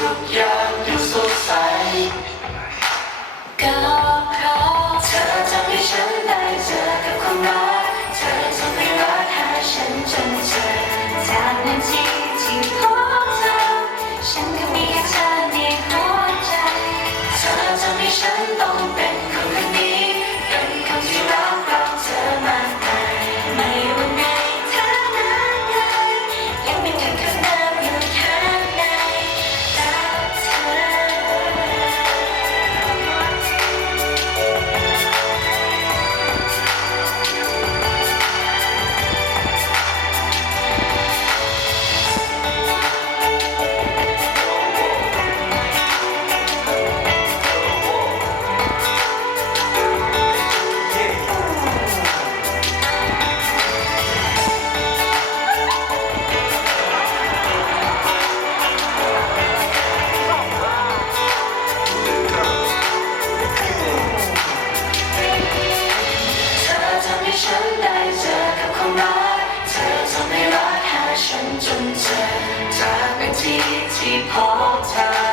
ทุกอย่างดูสดใสก้าพราะเธอทำให้ฉัน จนเจอจากเป็นทีที่พบเธอ